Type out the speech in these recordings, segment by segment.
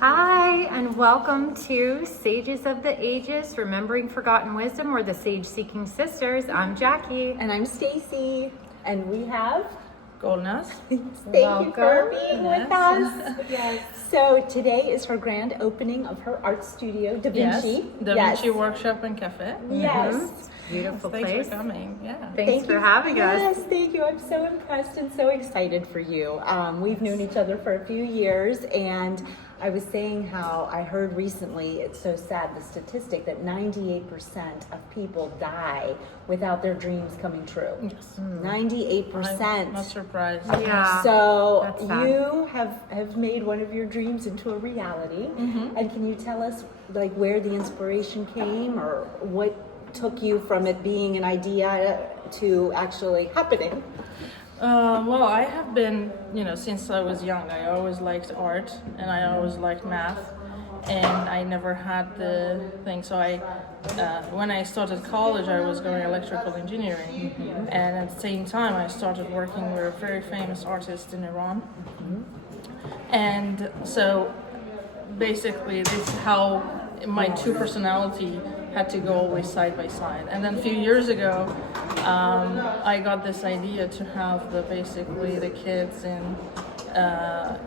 Hi, and welcome to Sages of the Ages, Remembering Forgotten Wisdom, or the Sage Seeking Sisters. I'm Jackie. And I'm Stacy. And we have Golnaz. Thank you for being with us. Yes. So today is her grand opening of her art studio, Da Vinci. Yes, Da Vinci Workshop and Cafe. Yes. Beautiful Thanks place. for coming. Yeah. Thanks for having us. Yes, thank you. I'm so impressed and so excited for you. We've known each other for a few years, and I was saying how I heard recently, it's so sad, the statistic that 98% of people die without their dreams coming true. Yes. 98%. I'm not surprised. Yeah. So That's sad. you have made one of your dreams into a reality. And can you tell us like where the inspiration came, or what took you from it being an idea to actually happening? Well, I have been, since I was young, I always liked art and I always liked math, and I never had the thing. So when I started college, I was going electrical engineering, and at the same time, I started working with a very famous artist in Iran. And so basically, this is how my two personality had to go always side by side. And then a few years ago, I got this idea to have basically the kids and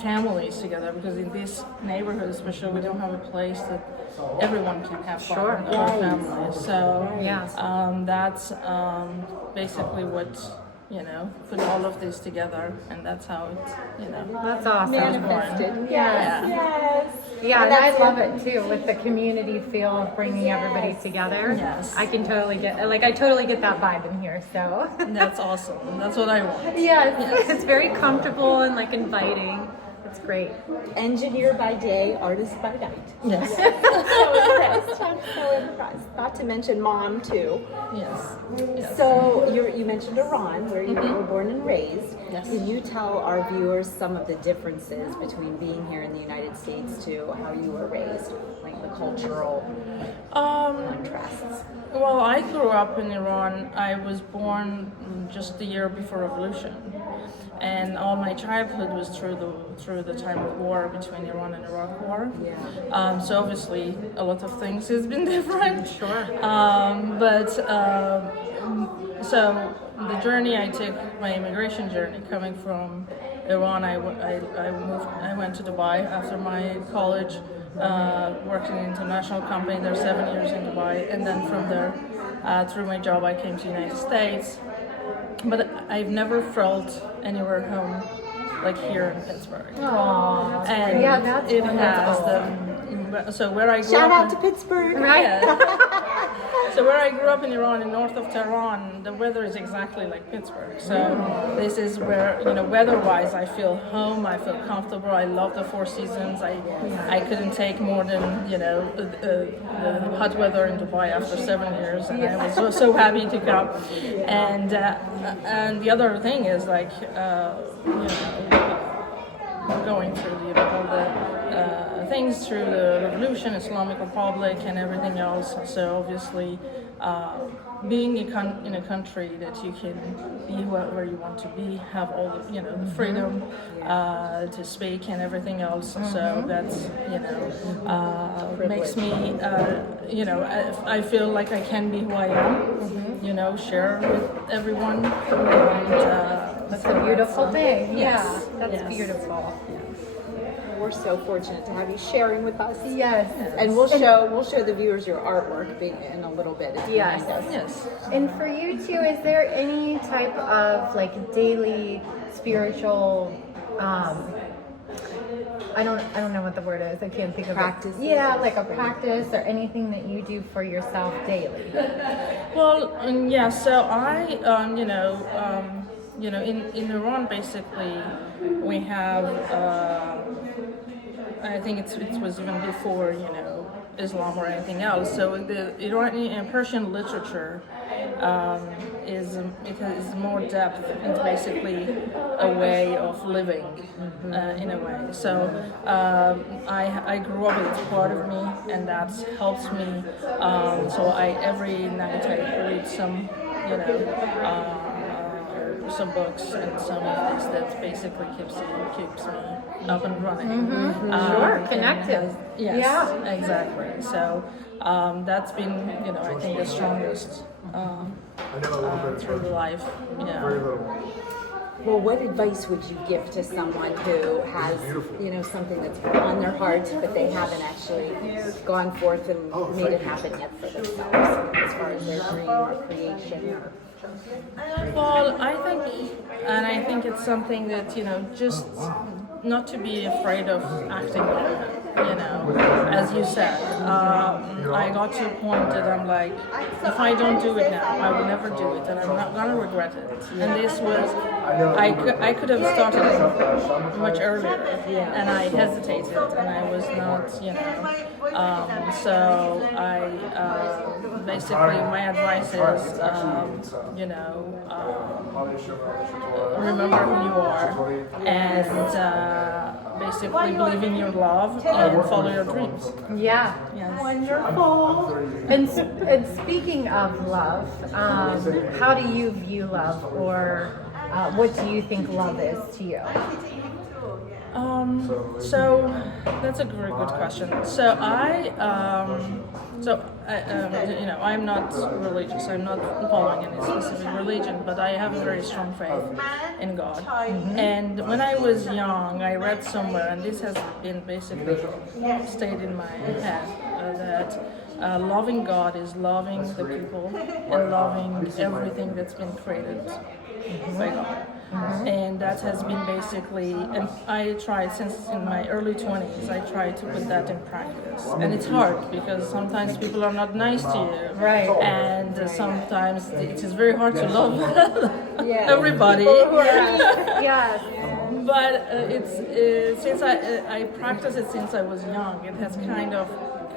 families together, because in this neighborhood especially, we don't have a place that everyone can have fun Sure. with our families. So Yes. that's basically what put all of this together, and that's how it That's awesome. Manifested. Yeah. Yes. Yeah, and that's I love it too, with the community feel of bringing everybody together. Yes. I can totally get that vibe in here, so. That's awesome. That's what I want. Yes, it's very comfortable and like inviting. It's great. Engineer by day, artist by night. Yes. So impressed. I'm so impressed. Not to mention mom too. Yes. Yes. So you mentioned Iran, where you were born and raised. Yes. Can you tell our viewers some of the differences between being here in the United States to how you were raised, like the cultural contrasts? Well, I grew up in Iran. I was born just the year before revolution, and all my childhood was through the time of war between Iran and Iraq war. Yeah. So obviously, a lot of things has been different. Sure. So the journey I took, my immigration journey, coming from Iran, I went to Dubai after my college, worked in an international company there 7 years in Dubai, and then from there, through my job, I came to the United States. But I've never felt anywhere home like here in Pittsburgh. Aww. And Yeah, that's it wonderful. has so where I grew Shout up out to Pittsburgh. Right? Yeah. So where I grew up in Iran, in north of Tehran, the weather is exactly like Pittsburgh. So this is where, weather-wise, I feel home, I feel comfortable, I love the four seasons. I couldn't take more than, the hot weather in Dubai after 7 years, and I was so happy to come. And the other thing is going through all the things through the revolution, Islamic Republic, and everything else. So obviously, being in a country that you can be where you want to be, have all the the freedom to speak and everything else. So that's makes me I feel like I can be who I am. Share with everyone. And, That's a beautiful thing. Yes. Yeah, that's Yes. beautiful. We're so fortunate to have you sharing with us. Yes. And we'll show the viewers your artwork in a little bit. if you Yes. mind us. Yes. And for you too, is there any type of like daily spiritual I don't know what the word is. I can't think of Practice. it. Yeah, like a practice or anything that you do for yourself daily. Well, so I, in Iran, basically, we have, I think it was even before, Islam or anything else. So the Iranian Persian literature it has more depth. It's basically a way of living, in a way. So I grew up, it's part of me, and that helps me. So every night I read some, some books and some of this that basically keeps me up and running. Sure, connected. Yes, Yeah. exactly. So that's been, I think the strongest through life. Well, what advice would you give to someone who has, something that's on their heart, but they haven't actually gone forth and made it happen yet for themselves, as far as their dream or creation? Well, I think it's something that, just not to be afraid of acting on it. As you said, I got to a point that I'm like, if I don't do it now, I will never do it, and I'm not gonna regret it. And this was, I could have started it much earlier, and I hesitated, and I was not, so I basically my advice is, remember who you are, and basically believe in your love and follow your dreams. Yeah. Yes. Wonderful. And speaking of love, how do you view love, or what do you think love is to you? So that's a very good question. So I'm not religious. I'm not following any specific religion, but I have a very strong faith in God. And when I was young, I read somewhere, and this has been basically stayed in my head, that loving God is loving the people and loving everything that's been created by God. And that has been basically, and I tried since in my early 20s, I tried to put that in practice. And it's hard because sometimes people are not nice to you. Right. And sometimes it is very hard to love everybody. Yes. But it's since I practiced it since I was young, it has kind of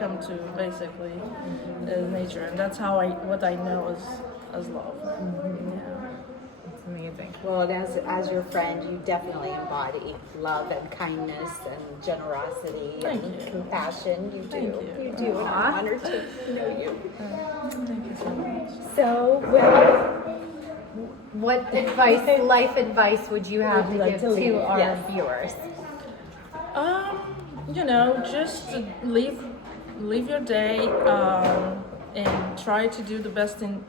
come to basically nature, and that's how what I know as love. Amazing. Well, and as your friend, you definitely embody love and kindness and generosity and compassion. You do. You do. And I'm honored to know you. Thank you so much. So, what life advice would you have to give to our viewers? Just live your day and try to do the best in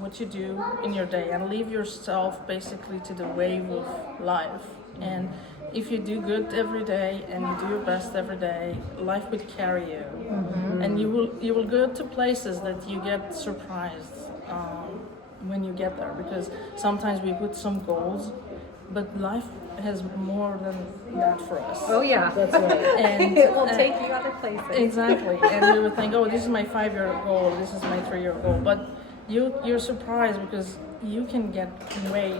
what you do in your day, and leave yourself basically to the wave of life. And if you do good every day and you do your best every day, life will carry you, and you will go to places that you get surprised when you get there, because sometimes we put some goals, but life has more than that for us. Oh yeah, That's right. And it will take you other places. Exactly. And we would think, oh, this is my 5-year goal, this is my 3-year goal. But you're surprised because you can get way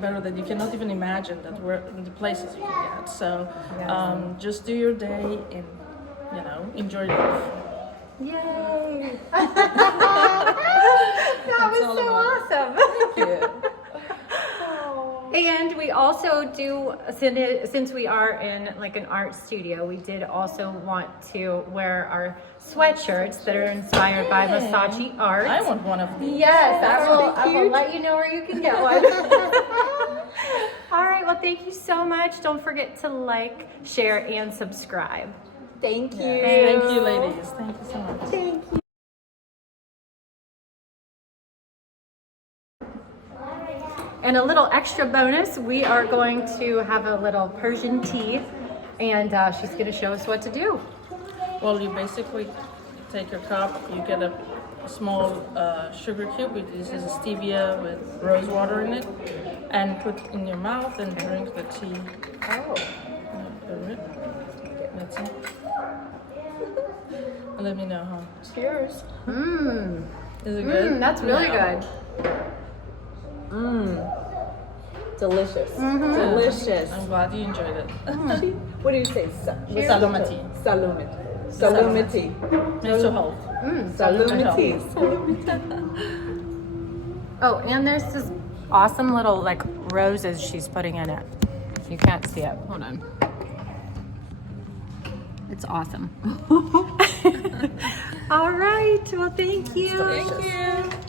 better than you cannot even imagine that we're in the places you can get. So just do your day and enjoy life. Yay! That was all so about awesome. Thank you. And we also do, since we are in like an art studio, we did also want to wear our sweatshirts that are inspired by Versace art. I want one of these. Yes, I will let you know where you can get one. All right, well, thank you so much. Don't forget to like, share, and subscribe. Thank you. Thank you, ladies. Thank you so much. Thank you. And a little extra bonus, we are going to have a little Persian tea, and she's going to show us what to do. Well, you basically take your cup, you get a small sugar cube, this is a stevia with rose water in it, and put in your mouth and drink the tea. Oh. That's it. Let me know how. Cheers. Mmm. Is it good? That's really Yeah. good. Delicious. Delicious. I'm glad you enjoyed it. What do you say? Salumati. Salumati. Mental health. Salumati. Oh, and there's this awesome little like roses she's putting in it. You can't see it. Hold on. It's awesome. All right. Well, thank you. Thank you.